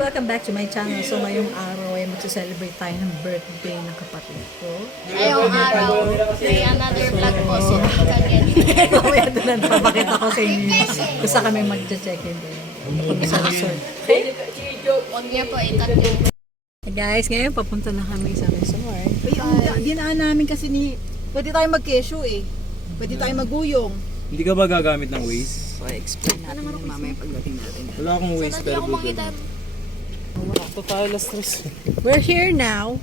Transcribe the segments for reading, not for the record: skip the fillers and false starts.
Welcome back to my channel. So ngayong araw ay mag-celebrate tayo ng birthday ng kapatid ko. Ngayong araw, may another vlog po so again. Mamaya doon papakita ko sa inyo kung saan kami mag-check-in din. Kung sa resort. Okay? Huwag niya po itat yung Hey guys, ngayon papunta na kami sa resort. Dinaan namin kasi pwede tayo mag-kesyo eh. Pwede tayo maguyong. Hindi ka ba gagamit ng Waze? So, explain natin yung mamaya pagdating natin. Wala akong Waze Sana di pero ako Google. makita. Ito tayo last stress. We're here now.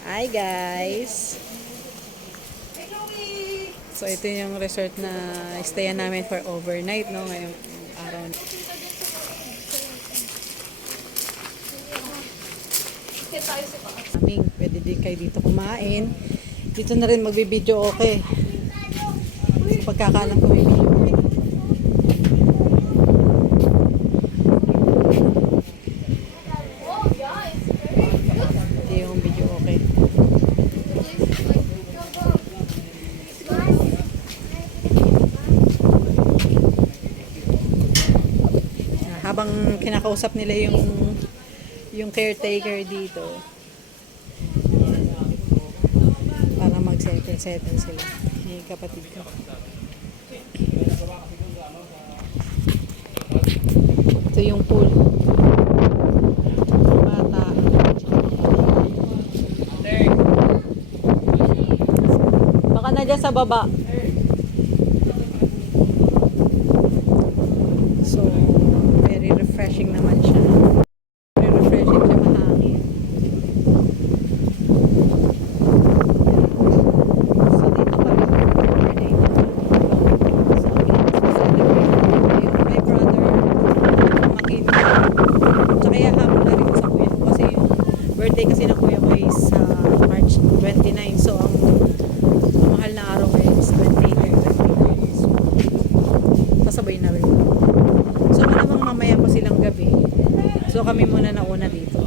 Hi guys. So ito yung resort na stayan namin for overnight no ngayong araw. Aming pwede din kayo dito kumain. Dito na rin magbi-video okay. Pagkakalang ko may video okay. Ito yung video okay. Habang kinakausap nila yung caretaker dito para mag-settle sila yung kapatid ko. Ito yung pool bata. Baka na dyan sa baba. So very refreshing naman siya. Very refreshing siya, mahangin. So dito kami overnight. So again, celebrate yung my brother, makin. Tsaka yahabol na rin sa kuya ko kasi yung birthday kasi ng kuya ko is March 29. So ang mahal na araw ngayon is 28 and 29. So sasabay na rin. So malamang mamaya pa silang gabi. So kami muna nauna dito.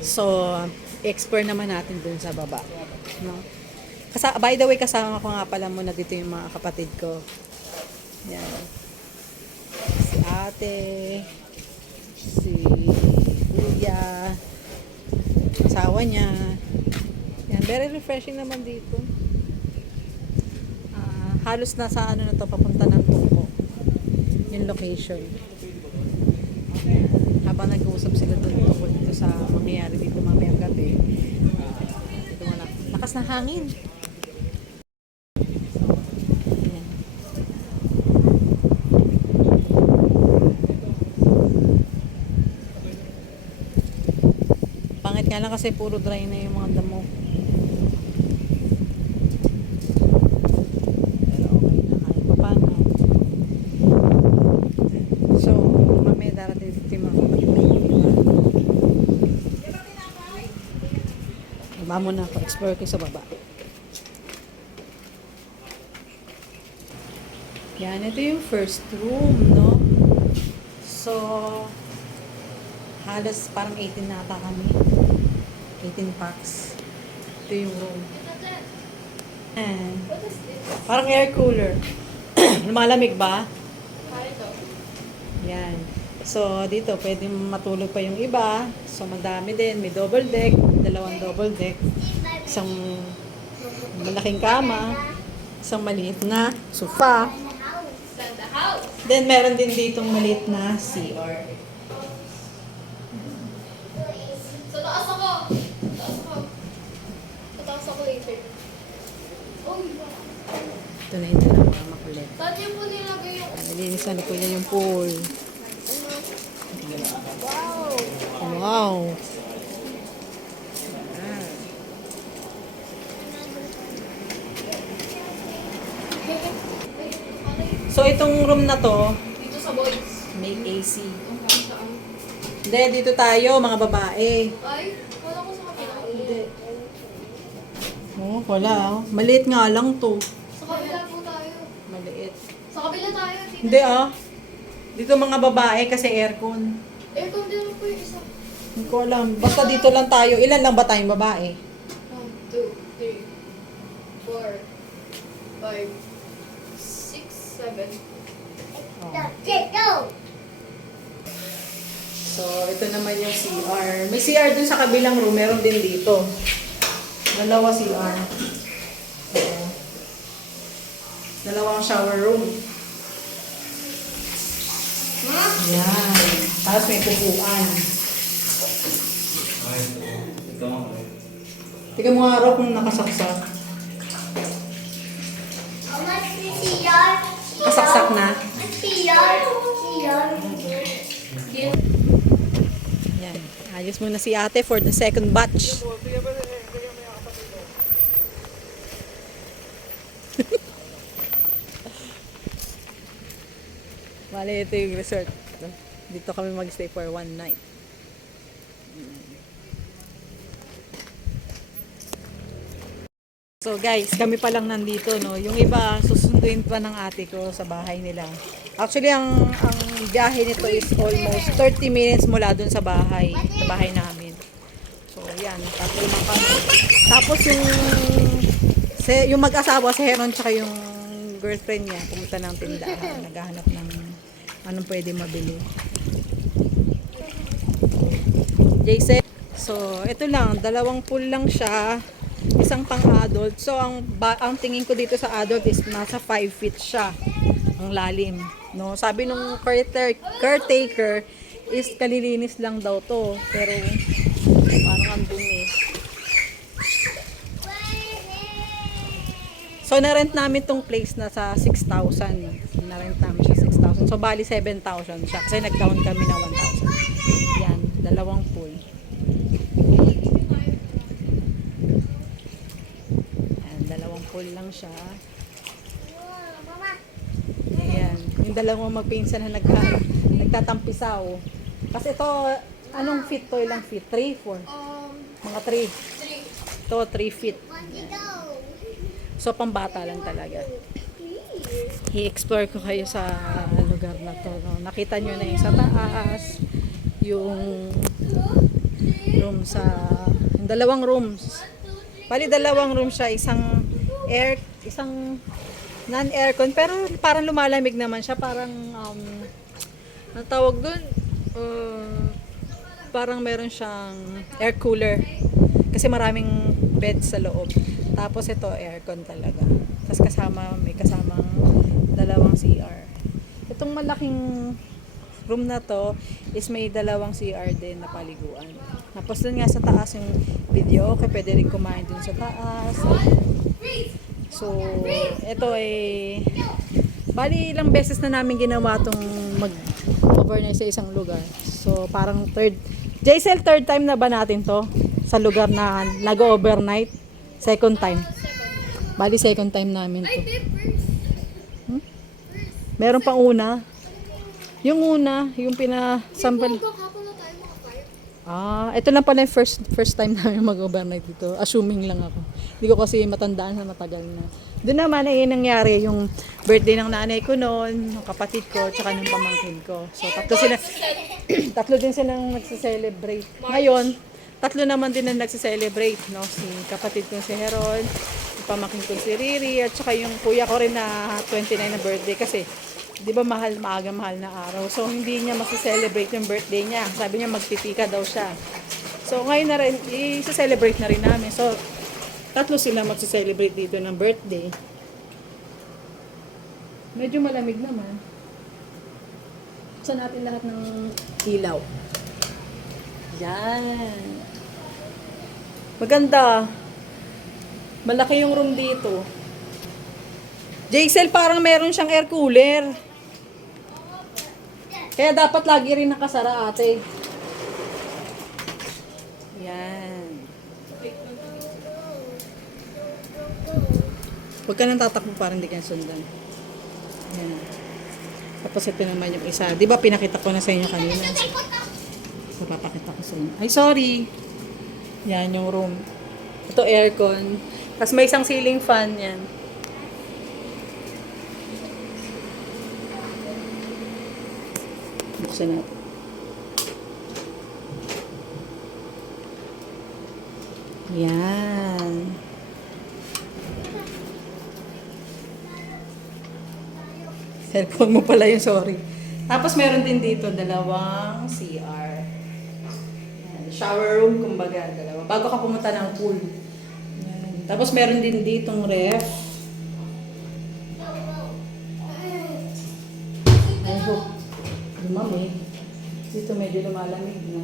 So explore naman natin dun sa baba, no? By the way, kasama ko nga pala muna dito yung mga kapatid ko. Yan. Si ate, si kuya, asawa niya. Yan, very refreshing naman dito. Halos nasa ano na to, papunta ng Tungko yung location. Habang nag-uusap sila doon tungkol dito sa mangyayari dito mamayang gabi, dito muna lakas ng hangin. Ayan. Pangit nga lang kasi puro dry na yung mga damo. So, mamaya darating dito yung mga kapatid ko. Baba muna ako, explore ko sa baba. Yan, ito yung first room, no? So, halos parang 18 na ata kami. 18 packs. Ito yung room. Yan. Parang air cooler. Lumalamig ba? Yan. So, dito, pwede matulog pa yung iba. So, madami din. May double deck. Dalawang double deck. Isang malaking kama. Isang maliit na sofa. Then, meron din ditong maliit na CR. So taas ako. Taas ako later. Oh, Ito na yung dalawang mga makulit. dati po nilagay yung Nalinis na po niya yung pool. wow. Wow! So, itong room na to, Dito sa boys. may AC. Hindi, dito tayo, mga babae. Ay, wala ko sa kapila. Oh, wala. Oh. Maliit nga lang to. Sa kabila po tayo. Maliit. Sa kabila tayo. Dito. Hindi ah. Dito mga babae kasi aircon. Aircon din po yung isa. Hindi ko alam. Basta dito lang tayo. Ilan lang ba tayong babae? 1, 2, 3, 4, 5, 6, 7. Oh. 8. So, ito naman yung CR. May CR dun sa kabilang room. Meron din dito. Dalawa CR. So, dalawang shower room. Yan. Tapos may pupuan. Tingnan mo nga raw kung nakasaksak. Kasaksak na. Yan. Ayos muna si ate for the second batch. Bale, ito yung resort. Dito kami mag-stay for one night. So guys, kami pa lang nandito, no. Yung iba susunduin pa ng ate ko sa bahay nila. Actually, ang biyahe nito is almost 30 minutes mula dun sa bahay namin. So, yan, tatlo lang kami. Tapos yung mag-asawa si Heron tsaka yung girlfriend niya pumunta ng tindahan, naghahanap ng anong pwede mabili. Jason. So, ito lang, dalawang pool lang siya. Isang pang-adult. So, ang tingin ko dito sa adult is nasa 5 feet siya. Ang lalim. No? Sabi nung caretaker is kalilinis lang daw to. Pero, parang ang dumi. So, narent namin tong place na sa 6,000. Narent namin siya 6,000. So, bali 7,000 siya. Kasi nag-down kami na 1,000. Yan, dalawang pool. Pool lang siya. Ayan. Yung dalawang magpinsan na nagtatampisaw. Kasi ito, anong feet to? Ilang feet? 3, 4? Mga 3. Ito, 3 feet. Ayan. So, pambata lang talaga. I-explore ko kayo sa lugar na to. No? Nakita nyo na yung sa taas. Yung room yung dalawang rooms. Bali, dalawang room siya. Isang non-aircon, pero parang lumalamig naman siya, parang ang tawag doon, parang meron siyang air cooler kasi maraming bed sa loob. Tapos ito aircon talaga. Tapos may kasamang dalawang CR. Itong malaking room na to is may dalawang CR din na paliguan. Tapos dun nga sa taas yung video, kaya pwede rin kumain dun sa taas. So, ito ay bali ilang beses na namin ginawa tong mag-overnight sa isang lugar. So, parang third time na ba natin to sa lugar na nag-overnight? Second time. Bali second time namin to. Meron pang una. Yung una, yung pina-sample. Ito lang pala yung first time namin mag-overnight dito. Assuming lang ako. Hindi ko kasi matandaan na matagal na. Doon naman ay nangyari yung birthday ng nanay ko noon, ng kapatid ko, tsaka ng pamangkin ko. So tatlo din silang nagse-celebrate. Ngayon, tatlo naman din na nagse-celebrate, no? Si kapatid ko si Heron, yung pamangkin ko si Riri, at tsaka yung kuya ko rin na 29 na birthday kasi di ba maaga mahal na araw. So hindi niya masa-celebrate yung birthday niya. Sabi niya magpipika daw siya. So ngayon na rin, i-celebrate na rin namin. So tatlo sila magse-celebrate dito ng birthday. Medyo malamig naman. Buksan natin lahat ng ilaw. Yan. Maganda. Malaki yung room dito. JCL parang meron siyang air cooler. Kaya dapat lagi rin nakasara, ate. Yan. Huwag ka nang tatakbo parang hindi ka sundan. Yan. Tapos ito naman yung isa. Di ba pinakita ko na sa inyo kanina? So, papakita ko sa inyo. Ay, sorry. Yan yung room. Ito aircon. Tapos may isang ceiling fan yan. Buksan natin. Yan. Cellphone mo pala yung sorry. Tapos meron din dito dalawang CR. shower room, kumbaga, dalawa. Bago ka pumunta ng pool. Yan. Tapos meron din ditong ref. Ay, ho. Lumamig. Dito medyo lumalamig na.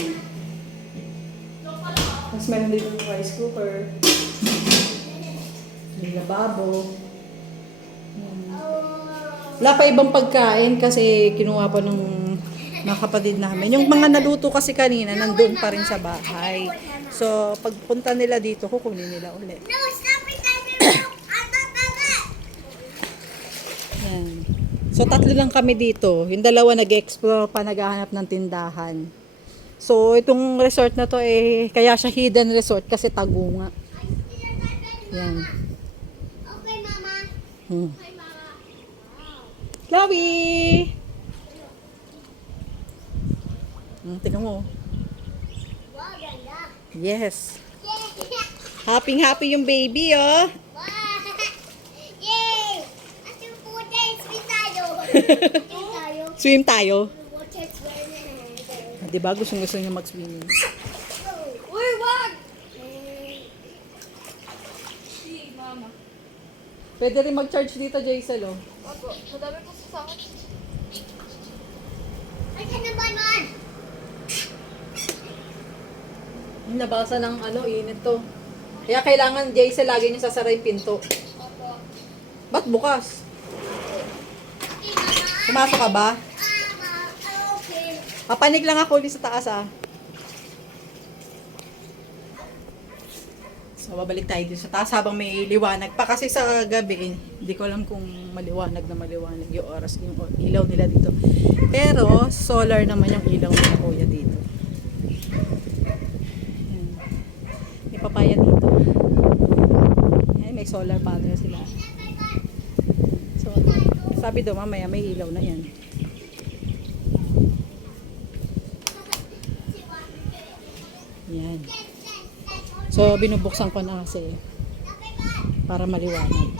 Yan. Tapos meron ditong rice cooker. May lababo. Yan. Wala pa ibang pagkain kasi kinuha pa ng mga kapatid namin. Yung mga naluto kasi kanina, nandun pa rin sa bahay. So, pagpunta nila dito, kukunin nila ulit. No, stop pretending. I'm not that. Yan. So, tatlo lang kami dito. Yung dalawa nag-explore pa, naghahanap ng tindahan. So, itong resort na to kaya siya hidden resort kasi tago nga. Yan. Okay, Mama. Hmm. Okay, Mama. Chloe! Tingnan mo. Wow, ganda. Yes. Yeah. Happy yung baby, oh. Wow. Yay! At yung puta, sweet tayo. Sweet tayo. Swim tayo. Water swim. Diba? Gusto niya mag-swimming. Uy, wag! Mama. Pwede rin mag-charge dito, Jaisel, oh. Opo, madami po sa sakit. Ay, ka naman, man! Nabasa ng init to. Kaya kailangan, Jaisel, lagi niya sasara yung pinto. Opo. Ba't bukas? Okay, Mama. Pumasok ka ba? Mama, okay. Papanik lang ako ulit sa taas, ah. So, babalik tayo dito sa taas habang may liwanag pa. Kasi sa gabi, hindi ko alam kung maliwanag yung oras, yung ilaw nila dito. Pero, solar naman yung ilaw nila kuya dito. Ayan. May papaya dito. Ayan, may solar panel sila. So, sabi daw mamaya may ilaw na yan. Yan. So, binubuksan ko na kasi para maliwanag.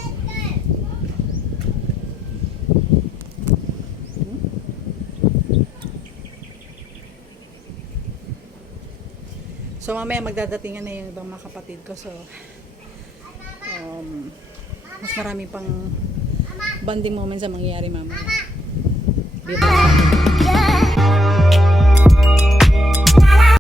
So, mamaya magdadatingan na yung ibang mga kapatid ko. So, mas marami pang bonding moments ang mangyayari mamaya. Diba?